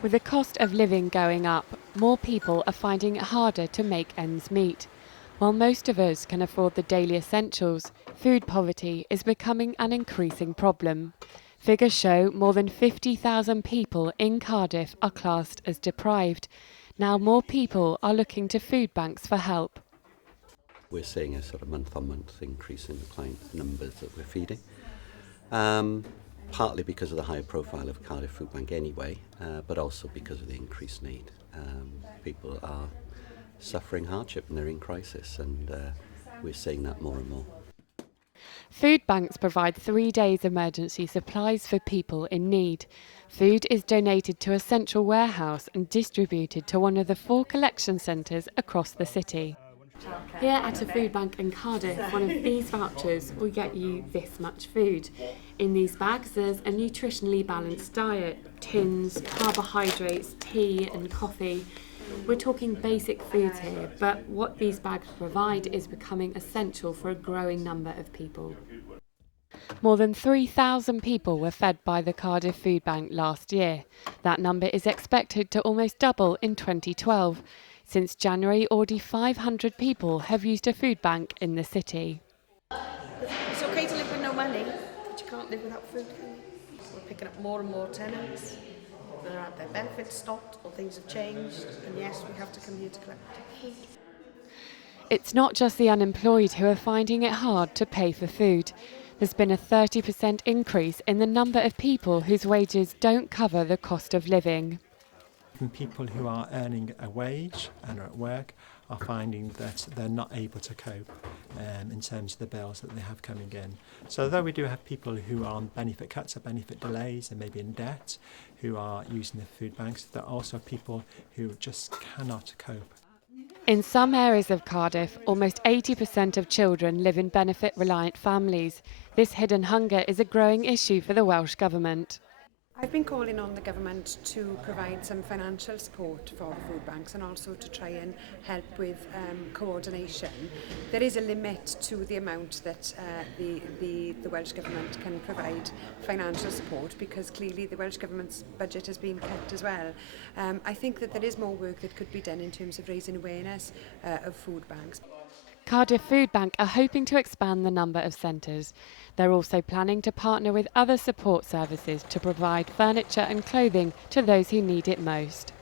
With the cost of living going up, more people are finding it harder to make ends meet. While most of us can afford the daily essentials, food poverty is becoming an increasing problem. Figures show more than 50,000 people in Cardiff are classed as deprived. Now more people are looking to food banks for help. We're seeing a sort of month-on-month increase in the client numbers that we're feeding, partly because of the higher profile of Cardiff Foodbank anyway, but also because of the increased need. People are suffering hardship and they're in crisis, and we're seeing that more and more. Food banks provide 3 days emergency supplies for people in need. Food is donated to a central warehouse and distributed to one of the 4 collection centres across the city. Here at a food bank in Cardiff, one of these vouchers will get you this much food. In these bags there's a nutritionally balanced diet, tins, carbohydrates, tea and coffee. We're talking basic foods here, but what these bags provide is becoming essential for a growing number of people. More than 3,000 people were fed by the Cardiff Food Bank last year. That number is expected to almost double in 2012. Since January, already 500 people have used a food bank in the city. It's okay to live with no money, but you can't live without food, can you? We're picking up more and more tenants that are at their benefits stopped or things have changed, and yes, we have to come here to collect food. It's not just the unemployed who are finding it hard to pay for food. There's been a 30% increase in the number of people whose wages don't cover the cost of living. People who are earning a wage and are at work are finding that they're not able to cope in terms of the bills that they have coming in. So although we do have people who are on benefit cuts or benefit delays and maybe in debt who are using the food banks, there are also people who just cannot cope. In some areas of Cardiff, almost 80% of children live in benefit-reliant families. This hidden hunger is a growing issue for the Welsh Government. I've been calling on the government to provide some financial support for the food banks and also to try and help with coordination. There is a limit to the amount that the Welsh Government can provide financial support, because clearly the Welsh Government's budget has been cut as well. I think that there is more work that could be done in terms of raising awareness of food banks. Cardiff Food Bank are hoping to expand the number of centres. They're also planning to partner with other support services to provide furniture and clothing to those who need it most.